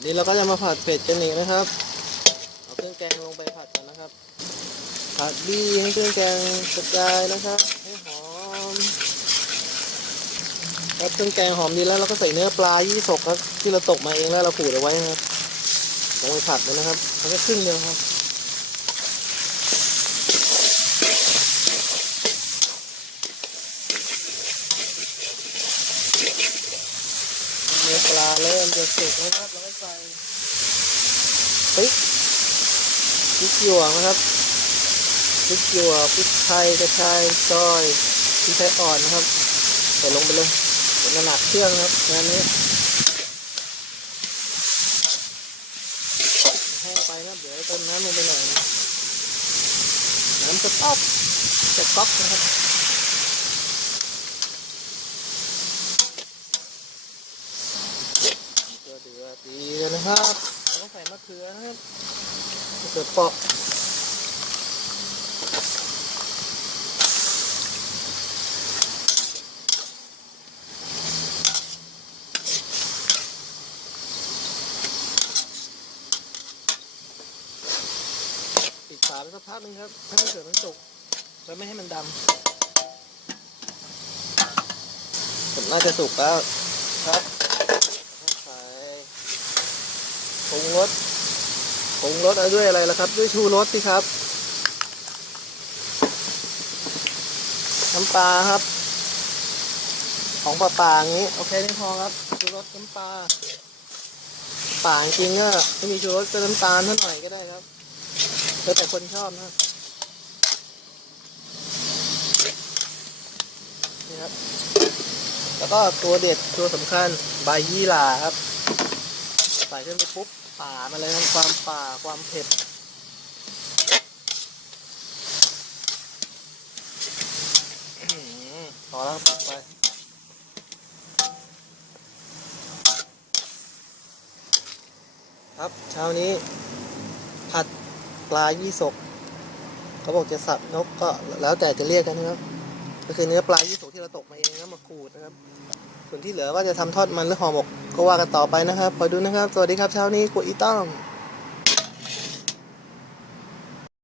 นี่เราก็จะมาผัดเผ็ดกันอีกนะครับ เอาเครื่องแกงลงไปผัดกันนะครับ ผัดดีให้เครื่องแกงกระจายนะครับ ให้หอมครับเครื่องแกงหอมดีแล้วเราก็ใส่เนื้อปลายี่สกครับที่เราตกมาเองแล้วเราขูดเอาไว้นะครับลงไปผัดเลยนะครับมันก็ขึ้นเดียวครับ นื้อปลาเริ่มจะสุกนะครับเราก็ใส่พริกพริกหยวกนะครับพริกหยวกพริกไทยกระชายซอยพริกไทยอ่อนนะครับใส่ลงไปเลยเป็นขนาดเครื่องครับงานนี้แห้งไปนะเดี๋ยวเติมน้ำลงไปหน่อยนะน้ำจะต๊อกจะก๊อกนะครับ เดือดเดือดดีเลยนะครับต้องใส่มะเขือนะครับมะเขือเปราะปิดฝาไว้สักพักหนึงครับให้มะเขือมันสุกแล้วไม่ให้มันดำผมน่าจะสุกแล้วครับ ใส่ ปรุงรสปรุงรสเอาด้วยอะไรล่ะครับ ด้วยชูรสสิครับ น้ำปลาครับ ของปลาปลาอย่างนี้ โอเคนี่พอครับ ชูรสน้ำปลาป่าจริงก็ไม่มีชูรสก็น้ำตาลเท่าหน่อยก็ได้ครับ แล้วแต่คนชอบนะครับนี่ครับ แล้วก็ตัวเด็ดตัวสำคัญใบยี่หร่าครับ ส่ขึ้นไปปุ๊บป่ามาเลยครับความป่าความเผ็ดอื้อหือพอแล้วไปครับเช้านี้ ผัดปลายี่สกเขาบอกจะสับนกก็แล้วแต่จะเรียกกันนะครับ ก็คือเนื้อปลายี่สกที่เราตกมาเองแล้วมาขูดนะครับ ส่วนที่เหลือว่าจะทำทอดมันหรือห่อหมกก็ว่ากันต่อไปนะครับคอยดูนะครับ สวัสดีครับเช้านี้กูอีต้อง